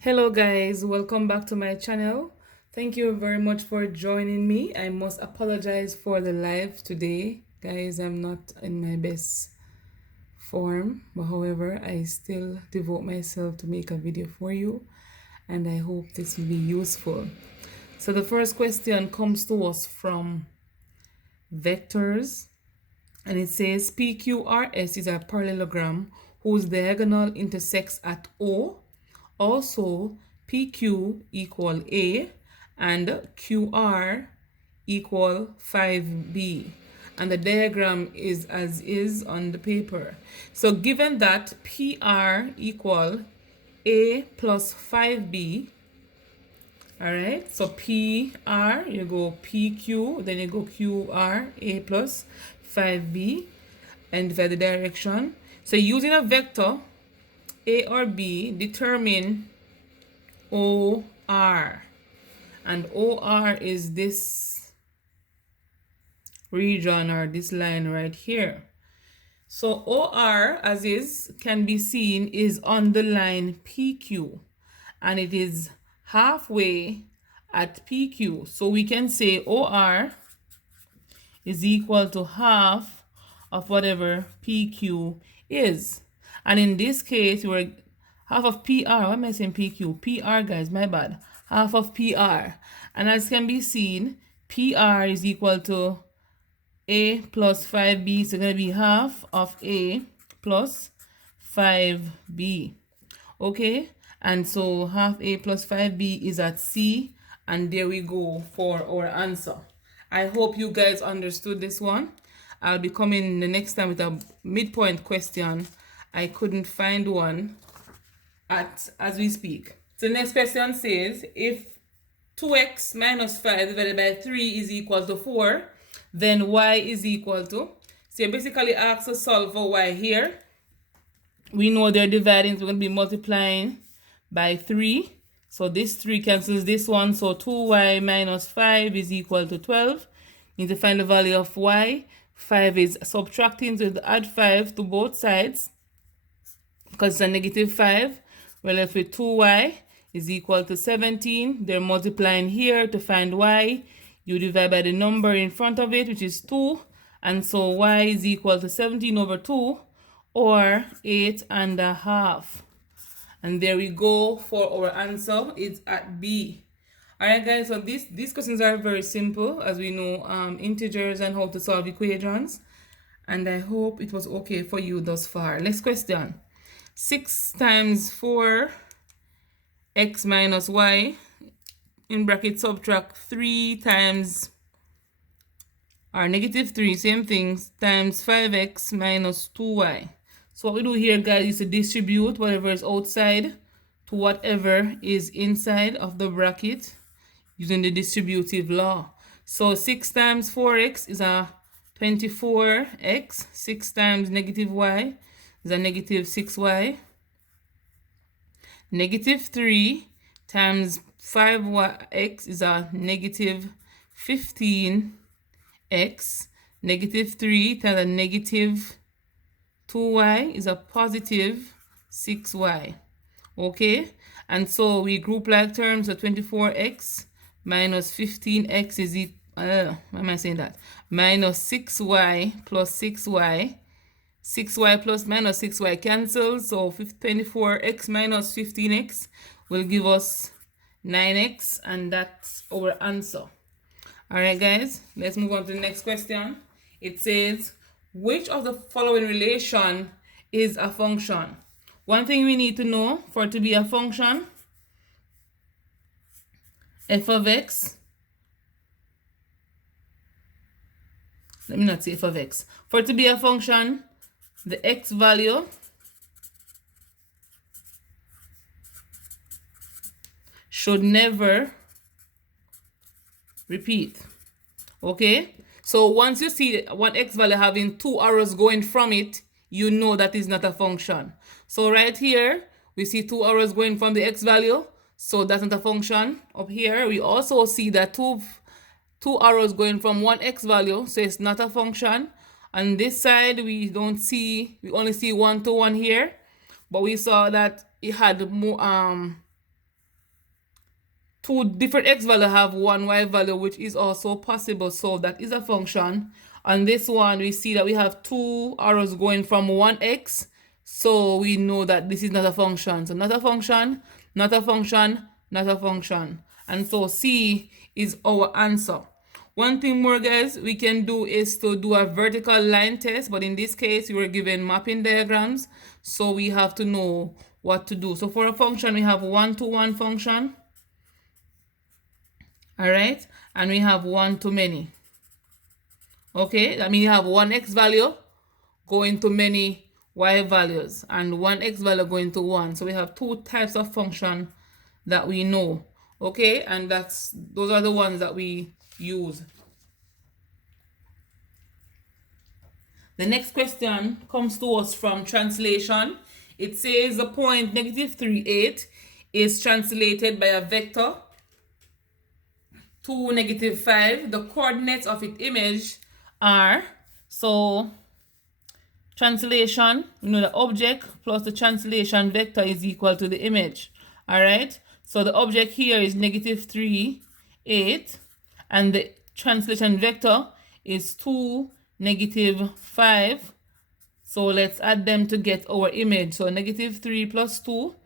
Hello guys, welcome back to my channel. Thank you very much for joining me. I must apologize for the live today. Guys, I'm not in my best form, but however, I still devote myself to make a video for you and I hope this will be useful. So the first question comes to us from vectors and it says PQRS is a parallelogram whose diagonal intersects at O. Also, PQ equal A and QR equal 5B. And the diagram is as is on the paper. So given that PR equal A plus 5B, all right, so PR, you go PQ, then you go QR, A plus 5B, and divide the direction. So using a vector, A or B, determine OR. And OR is this region or this line right here. So OR, as is, can be seen is on the line PQ. And it is halfway at PQ. So we can say OR is equal to half of whatever PQ is. And in this case, we're half of PR. Why am I saying PQ? PR, guys, my bad. Half of PR. And as can be seen, PR is equal to A plus 5B. So it's going to be half of A plus 5B. Okay? And so half A plus 5B is at C. And there we go for our answer. I hope you guys understood this one. I'll be coming the next time with a midpoint question. I couldn't find one as we speak. So the next question says, if 2x minus 5 divided by 3 is equal to 4, then y is equal to, so you basically ask to solve for y here. We know they're dividing, so we're going to be multiplying by 3. So this 3 cancels this one, so 2y minus 5 is equal to 12. Need to find the value of y. 5 is subtracting, so to add 5 to both sides because it's a negative 5. We're left with 2y is equal to 17. They're multiplying here to find y. You divide by the number in front of it, which is 2. And so y is equal to 17 over 2 or 8.5. And there we go for our answer. It's at B. Alright guys, so these questions are very simple, as we know, integers and how to solve equations. And I hope it was okay for you thus far. Next question. 6 times 4x minus y, in bracket subtract 3 times, or negative 3, same things, times 5x minus 2y. So what we do here, guys, is to distribute whatever is outside to whatever is inside of the bracket using the distributive law. So 6 times 4x is a 24x. 6 times negative y is a negative 6y. Negative 3 times 5x is a negative 15x. Negative 3 times a negative 2y is a positive 6y. Okay? And so we group like terms, so 24x minus 15x is equal, why am I saying that? Minus 6y plus 6y. 6y plus minus 6y cancels, so 24x minus 15x will give us 9x, and that's our answer. Alright guys, let's move on to the next question. It says, which of the following relation is a function? One thing we need to know for it to be a function, f of x, let me not say f of x. For it to be a function, the x value should never repeat. Okay? So once you see one x value having 2 arrows going from it, you know that is not a function. So right here, we see 2 arrows going from the x value, so that's not a function. Up here, we also see that two arrows going from one x value, so it's not a function. On this side, we only see 1 to 1 here, but we saw that it had more two different x value have one y value, which is also possible. So that is a function. On this one, we see that we have two arrows going from 1x. So we know that this is not a function. So not a function, not a function, not a function. And so C is our answer. One thing more, guys, we can do is to do a vertical line test. But in this case, we were given mapping diagrams. So we have to know what to do. So for a function, we have one-to-one function. All right. And we have one-to-many. Okay, that means you have one x value going to many y values and one x value going to one. So we have two types of function that we know. Okay, and those are the ones that we use. The next question comes to us from translation. It says the point -3, 8 is translated by a vector to -5. The coordinates of its image are, so translation, you know, the object plus the translation vector is equal to the image. All right, so the object here is -3, 8, and the translation vector is 2, -5. So let's add them to get our image. So -3 plus 2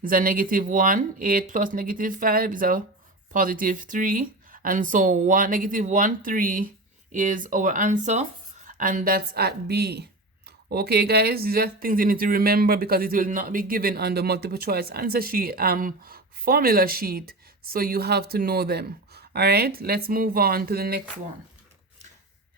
is a -1, 8 plus -5 is a +3, and so -1, 3 is our answer, and that's at B. Okay, guys, these are things you need to remember because it will not be given on the multiple choice answer sheet, formula sheet, so you have to know them. All right, let's move on to the next one.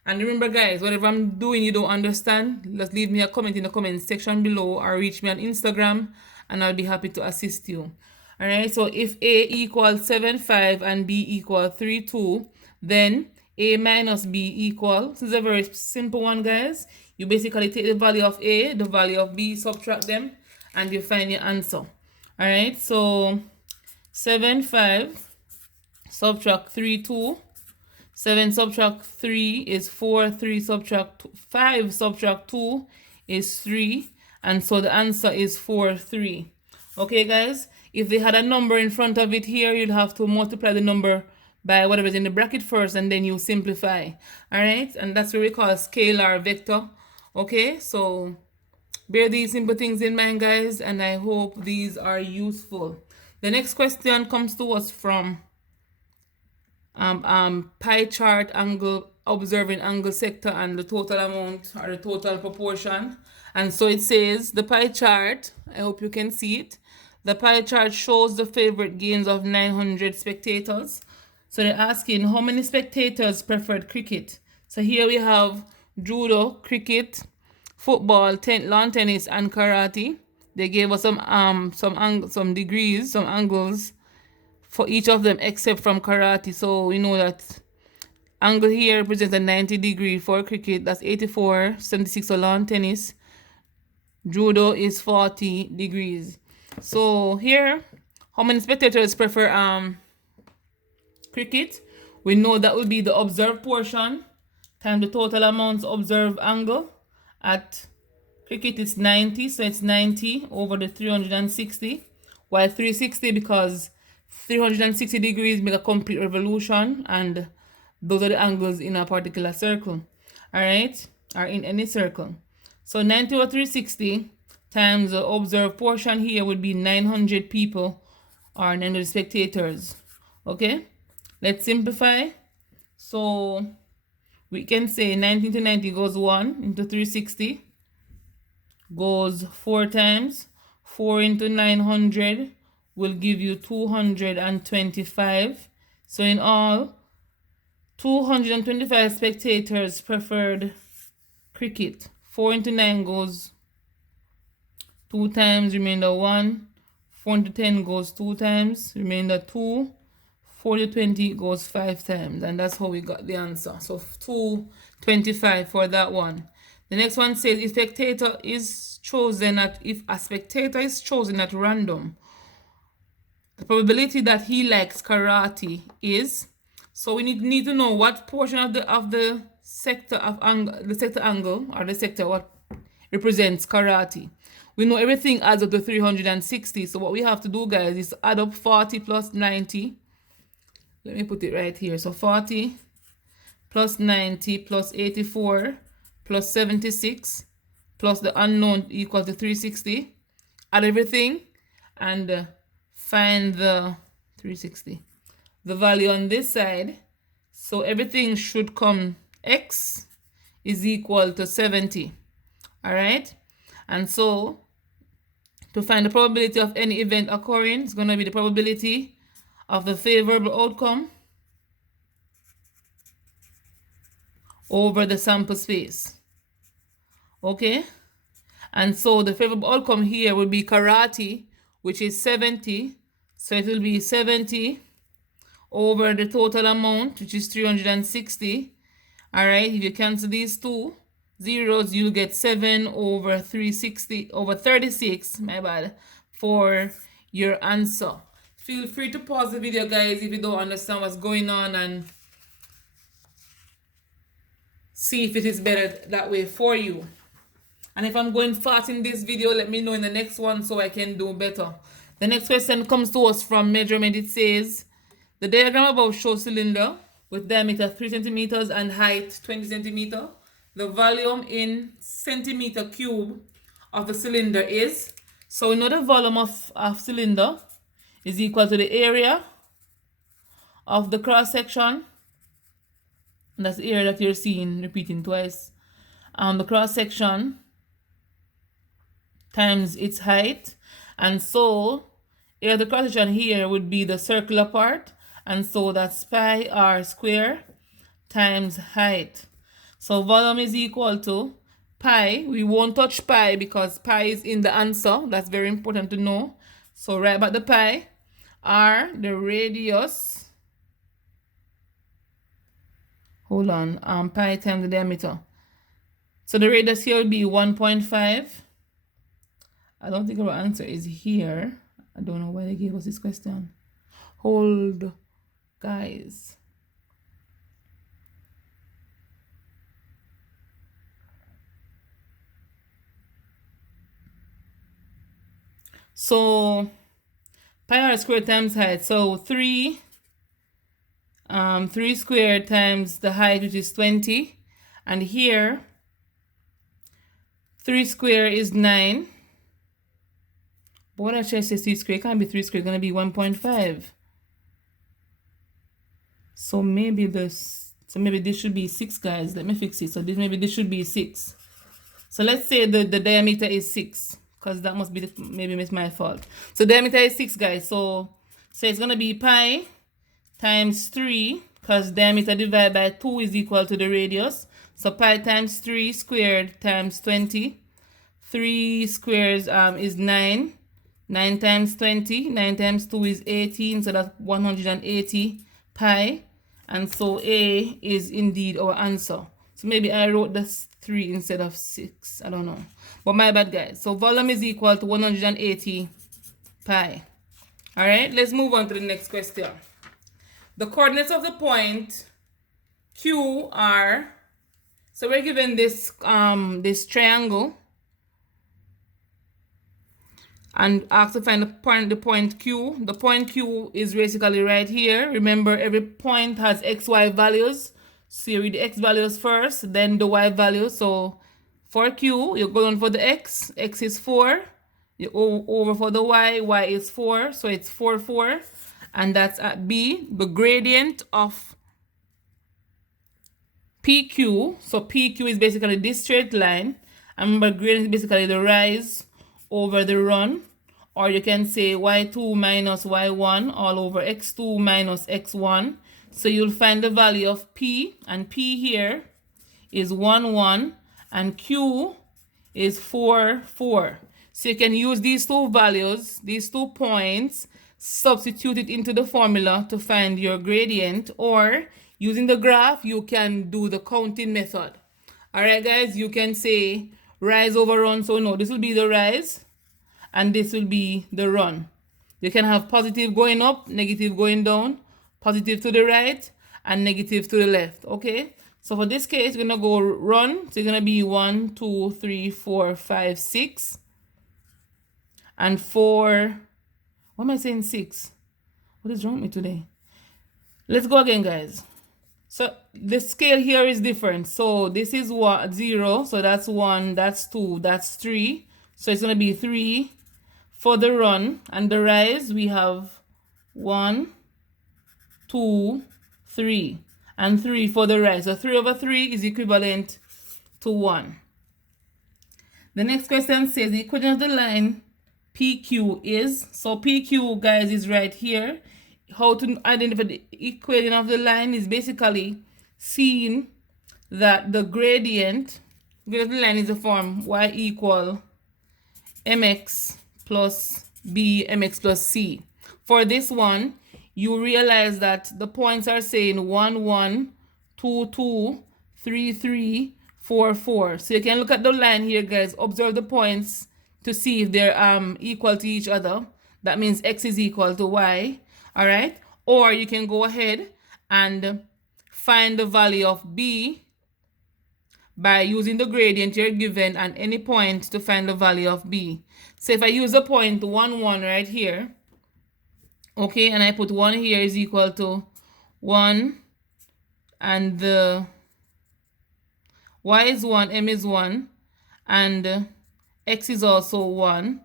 And remember, guys, whatever I'm doing you don't understand, just leave me a comment in the comment section below or reach me on Instagram and I'll be happy to assist you. All right, so if A equals 7, 5 and B equals 3, 2, then A minus B equal, this is a very simple one, guys. You basically take the value of A, the value of B, subtract them, and you find your answer. All right, so 7, 5, subtract 3, 2. 7 subtract 3 is 4, 3 subtract 5 subtract 2 is 3, and so the answer is 4, 3. Okay, guys, if they had a number in front of it here, you'd have to multiply the number by whatever is in the bracket first, and then you simplify. All right, and that's what we call scalar vector. Okay, so bear these simple things in mind, guys, and I hope these are useful. The next question comes to us from pie chart angle, observing angle sector and the total amount or the total proportion. And so it says the pie chart, I hope you can see it. The pie chart shows the favorite games of 900 spectators. So they're asking how many spectators preferred cricket. So here we have judo, cricket, football, lawn tennis, and karate. They gave us some degrees, some angles for each of them except from karate. So we know that angle here represents a 90 degree for cricket. That's 84, 76 for lawn tennis. Judo is 40 degrees. So here, how many spectators prefer cricket? We know that will be the observed portion times the total amounts observed angle. At cricket it's 90, so it's 90 over the 360. Why 360? Because 360 degrees make a complete revolution, and those are the angles in a particular circle. All right, or in any circle. So 90 over 360 times the observed portion here would be 900 people or 900 spectators. Okay, let's simplify. So we can say 90 into 90 goes 1 into 360 goes 4 times. 4 into 900 will give you 225. So in all, 225 spectators preferred cricket. 4 into 9 goes 2 times, remainder 1. 4 into 10 goes 2 times, remainder 2. 4 to 20 goes 5 times, and that's how we got the answer. So 225 for that one. The next one says if a spectator is chosen at random, the probability that he likes karate is. So we need to know what portion of the sector of angle, the sector angle or the sector what represents karate. We know everything adds up to 360. So what we have to do, guys, is add up 40 plus 90 let me put it right here. So 40 plus 90 plus 84 plus 76 plus the unknown equals to 360. Add everything and find the 360, the value on this side. So everything should come, x is equal to 70. All right, and so to find the probability of any event occurring, it's going to be the probability of the favorable outcome over the sample space. Okay, and so the favorable outcome here will be karate, which is 70. So it will be 70 over the total amount, which is 360. All right, if you cancel these two zeros, you get 7 over 360 over 36, my bad, for your answer. Feel free to pause the video, guys, if you don't understand what's going on, and see if it is better that way for you. And if I'm going fast in this video, let me know in the next one so I can do better. The next question comes to us from measurement. It says, the diagram above shows cylinder with diameter 3 centimeters and height 20 centimeter. The volume in centimeter cube of the cylinder is, so we know the volume of cylinder is equal to the area of the cross section. And that's the area that you're seeing repeating twice. The cross section times its height. And so area of the cross section here would be the circular part. And so that's pi r square times height. So volume is equal to pi. We won't touch pi because pi is in the answer. That's very important to know. So write back the pi. R, the radius. Hold on. Pi times the diameter. So the radius here will be 1.5. I don't think our answer is here. I don't know why they gave us this question. Hold, guys. So pi r squared times height. So 3 squared times the height, which is 20. And here 3 squared is 9. But what actually says 3 squared? It can't be 3 squared, it's gonna be 1.5. So maybe this should be 6, guys. Let me fix it. So maybe this should be 6. So let's say the diameter is 6. Because that must be maybe it's my fault. So diameter is 6, guys. So it's gonna be pi times 3, because diameter divided by 2 is equal to the radius. So pi times 3 squared times 20. 3 squares is 9. 9 times 20. 9 times 2 is 18. So that's 180 pi. And so A is indeed our answer. So maybe I wrote this 3 instead of 6. I don't know. But my bad, guys. So volume is equal to 180 pi. All right, let's move on to the next question. The coordinates of the point Q are, so we're given this this triangle and asked to find the point Q. The point Q is basically right here. Remember, every point has XY values. So you read the X values first, then the Y values. So for Q, you're going for the X. X is 4. You go over for the Y. Y is 4. So it's 4, 4. And that's at B. The gradient of PQ. So PQ is basically this straight line. And remember, gradient is basically the rise over the run. Or you can say Y2 minus Y1 all over X2 minus X1. So you'll find the value of P. And P here is 1, 1. And Q is 4, 4. So you can use these two values, these 2 points, substitute it into the formula to find your gradient, or using the graph, you can do the counting method. All right, guys, you can say rise over run. So no, this will be the rise and this will be the run. You can have positive going up, negative going down, positive to the right and negative to the left. Okay, so for this case, we're gonna go run. So it's gonna be 1, 2, 3, 4, 5, 6 and 4. What am I saying? 6. What is wrong with me today? Let's go again, guys. So the scale here is different. So this is 0, so that's 1, that's 2, that's 3. So it's going to be 3 for the run, and the rise we have 1, 2, 3, and 3 for the rise. So 3 over 3 is equivalent to 1. The next question says the equation of the line PQ is, so PQ, guys, is right here. How to identify the equation of the line is basically seeing that the gradient of the line is the form y equal mx plus b mx plus c. For this one, you realize that the points are saying 1, 1, 2, 2, 3, 3, 4, 4. So you can look at the line here, guys. Observe the points to see if they're equal to each other. That means x is equal to y. All right. Or you can go ahead and find the value of b by using the gradient you're given and any point to find the value of b. So if I use the point 1, 1 right here, okay, and I put 1 here is equal to 1, and the y is 1, m is 1, and x is also 1,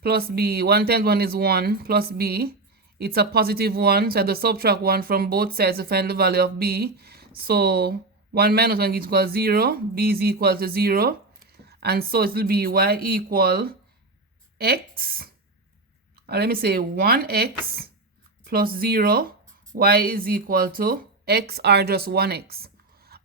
plus b. 1 times 1 is 1, plus b. It's a positive 1, so I have to subtract 1 from both sides to find the value of b. So 1 minus 1 is equal to 0, b is equal to 0, and so it will be y equal x, or let me say 1x plus 0, y is equal to x or just 1x.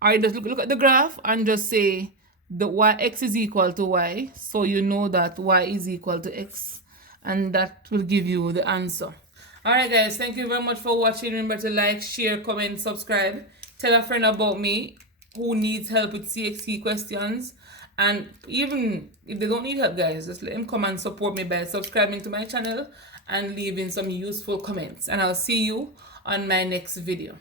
Or just look at the graph and just say the x is equal to y, so you know that y is equal to x, and that will give you the answer. Alright, guys, thank you very much for watching. Remember to like, share, comment, subscribe. Tell a friend about me who needs help with CXC questions. And even if they don't need help, guys, just let them come and support me by subscribing to my channel and leaving some useful comments. And I'll see you on my next video.